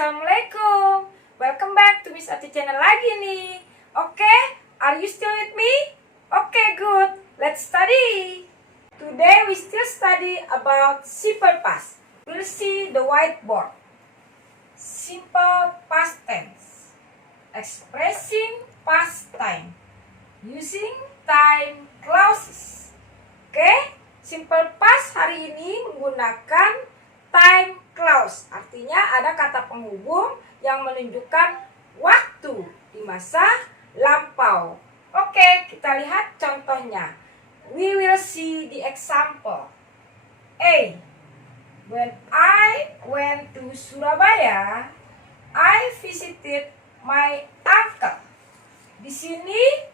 Assalamualaikum. Welcome back to Miss Ati channel lagi nih. Okay, are you still with me? Okay, good. Let's study. Today we still study about simple past. We'll see the whiteboard. Simple past tense. Expressing past time using time clauses. Okay, simple past hari ini menggunakan time clause, artinya ada kata penghubung yang menunjukkan waktu di masa lampau. Oke, kita lihat contohnya. We will see the example. A. When I went to Surabaya, I visited my uncle. Di sini,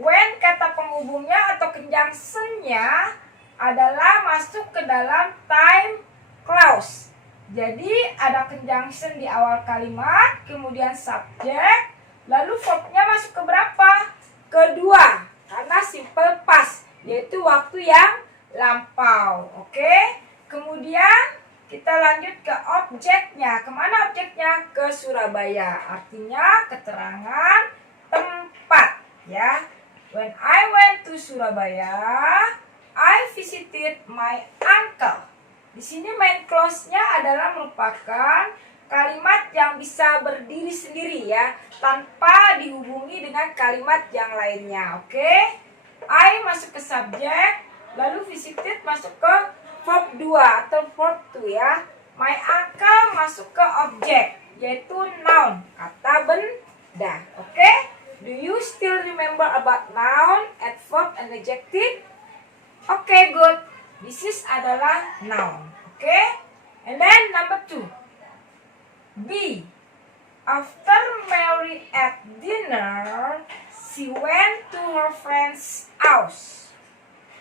when kata penghubungnya atau conjunction-nya adalah masuk ke dalam time clause. Jadi ada conjunction di awal kalimat, kemudian subjek, lalu verbnya masuk ke berapa? Kedua, karena simple past, yaitu waktu yang lampau. Oke, kemudian kita lanjut ke objeknya. Kemana objeknya? Ke Surabaya, artinya keterangan tempat ya. When I went to Surabaya, I visited my uncle. Di sini main clause-nya adalah merupakan kalimat yang bisa berdiri sendiri ya, tanpa dihubungi dengan kalimat yang lainnya. Oke? I masuk ke subjek, lalu visited masuk ke verb 2 atau verb 2 ya. My uncle masuk ke objek, yaitu noun, kata benda. Oke? Do you still remember about noun, adverb, and adjective? Oke, good. This is adalah noun. Okay? And then number 2. B. After Mary at dinner, she went to her friend's house.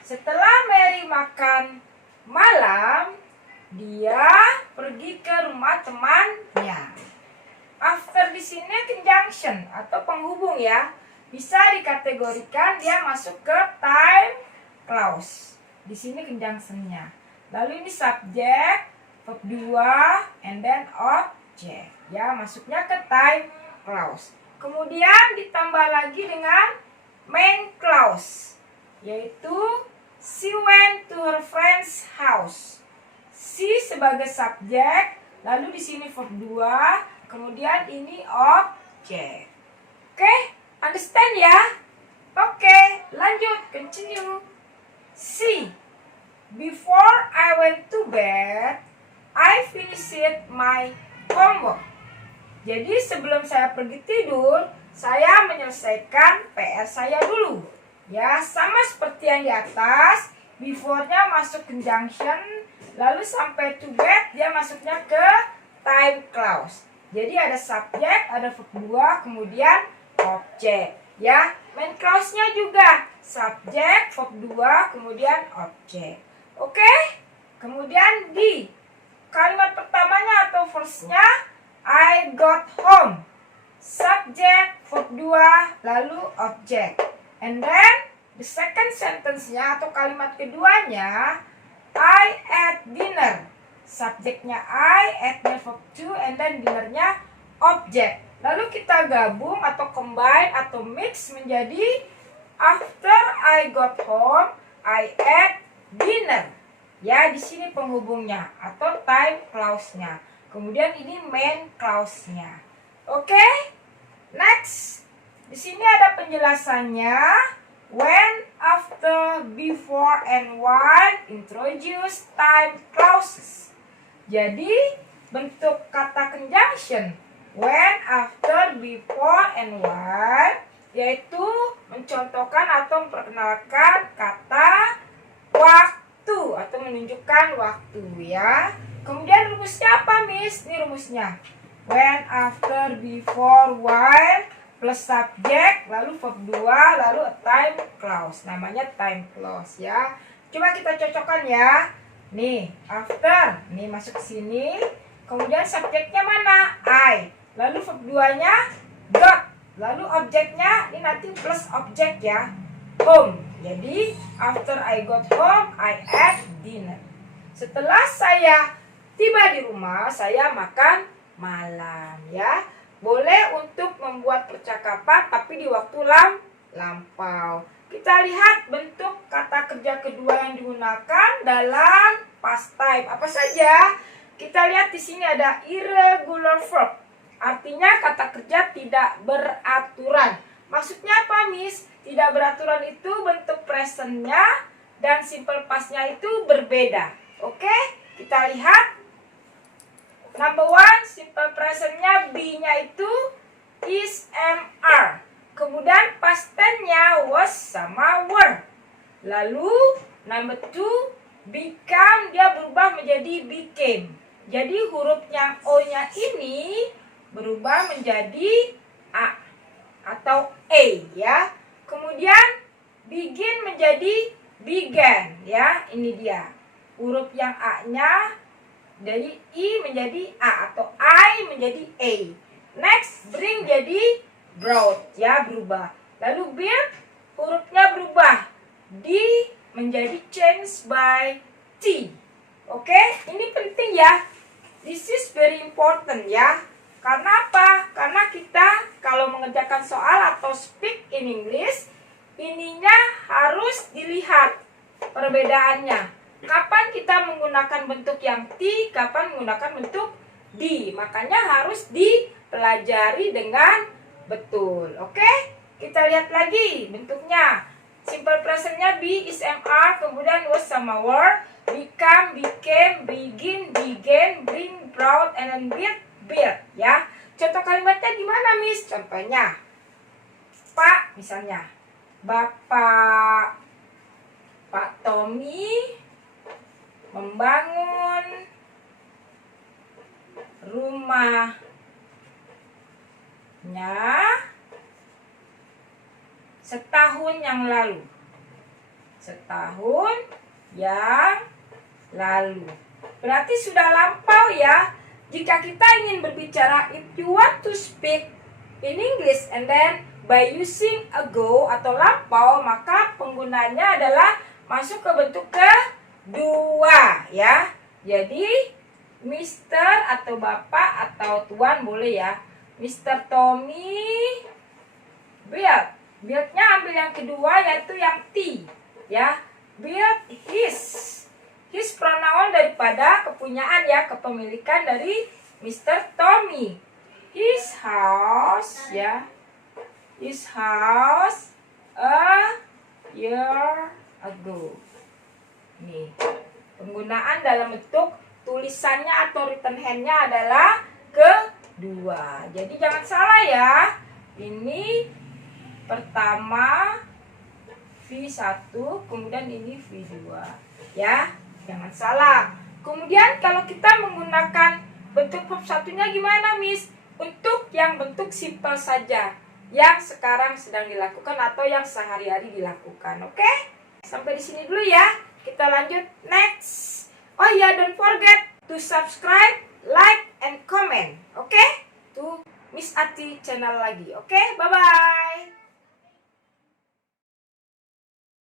Setelah Mary makan malam, dia pergi ke rumah temannya. After di sini conjunction atau penghubung ya. Bisa dikategorikan dia masuk ke time clause. Di sini conjunction-nya. Lalu ini subjek, verb 2, and then object. Ya, masuknya ke time clause. Kemudian ditambah lagi dengan main clause, yaitu she went to her friend's house. She sebagai subjek, lalu di sini verb 2, kemudian ini object. Oke, understand ya? Oke, lanjut, continue. C. Before I went to bed, I finished my homework. Jadi sebelum saya pergi tidur, saya menyelesaikan PR saya dulu. Ya, sama seperti yang di atas, before-nya masuk conjunction, lalu sampai to bed dia masuknya ke time clause. Jadi ada subjek, ada verb 2, kemudian objek. Ya, main clause-nya juga subjek, verb 2, kemudian objek. Oke? Kemudian D. Kalimat pertamanya atau verse-nya I got home. Subjek, verb 2, lalu objek. And then the second sentence-nya atau kalimat keduanya I ate dinner. Subjeknya I, ate-nya verb 2, and then dinner-nya objek. Lalu kita gabung atau combine atau mix menjadi after I got home, I ate dinner. Ya, di sini penghubungnya atau time clause-nya. Kemudian ini main clause-nya. Oke? Next. Di sini ada penjelasannya. When, after, before, and while introduce time clauses. Jadi, bentuk kata conjunction when, after, before, and while yaitu mencontohkan atau memperkenalkan kata waktu atau menunjukkan waktu ya. Kemudian rumusnya apa, Miss? Ini rumusnya. When, after, before, while plus subjek, lalu verb 2, lalu a time clause. Namanya time clause ya. Coba kita cocokkan ya. Nih, after, nih masuk ke sini. Kemudian subjeknya mana? I. Lalu verb 2-nya got. Lalu objeknya ini nanti plus objek ya, home. Jadi after I got home, I ate dinner. Setelah saya tiba di rumah, saya makan malam ya. Boleh untuk membuat percakapan tapi di waktu lampau. Kita lihat bentuk kata kerja kedua yang digunakan dalam past time. Apa saja? Kita lihat di sini ada irregular verb. Artinya kata kerja tidak beraturan. Maksudnya apa, Miss? Tidak beraturan itu bentuk presentnya dan simple pastnya itu berbeda. Oke, kita lihat. Number one, simple presentnya be-nya itu is, am, are. Kemudian past tense-nya was sama were. Lalu number two, become, dia berubah menjadi became. Jadi huruf yang O-nya ini berubah menjadi A atau A ya. Kemudian begin menjadi began ya. Ini dia. Huruf yang A-nya dari I menjadi A atau I menjadi A. Next, bring jadi brought ya, berubah. Lalu build, hurufnya berubah. D menjadi changed by T. Oke, ini penting ya. This is very important ya. Karena apa? Karena kita kalau mengerjakan soal atau speak in English, ininya harus dilihat perbedaannya. Kapan kita menggunakan bentuk yang T, kapan menggunakan bentuk D. Makanya harus dipelajari dengan betul. Oke? Kita lihat lagi bentuknya. Simple presentnya be, is, am, are, kemudian was sama were, become, became, begin, began, bring, brought, and then build. Ya. Contoh kalimatnya gimana, Miss? Contohnya, Pak, misalnya, Pak Tommy membangun rumahnya setahun yang lalu. Setahun yang lalu. Berarti sudah lampau ya. Jika kita ingin berbicara, if you want to speak in English and then by using ago atau lampau, maka penggunanya adalah masuk ke bentuk kedua ya. Jadi Mr. atau Bapak atau Tuan boleh ya. Mr. Tommy build. Build-nya ambil yang kedua yaitu yang T ya. Build his pronoun daripada kepunyaan ya, kepemilikan dari Mr. Tommy. His house ya. His house a year ago. Nih, penggunaan dalam bentuk tulisannya atau written hand-nya adalah kedua. Jadi jangan salah ya. Ini pertama V1, kemudian ini V2. Ya, jangan salah. Kemudian kalau kita menggunakan bentuk verb satunya gimana, Miss? Untuk yang bentuk simple saja, yang sekarang sedang dilakukan atau yang sehari-hari dilakukan. Oke? Sampai di sini dulu ya. Kita lanjut next. Oh iya, don't forget to subscribe, like, and comment. Oke? To Miss Ati channel lagi. Oke? Bye-bye.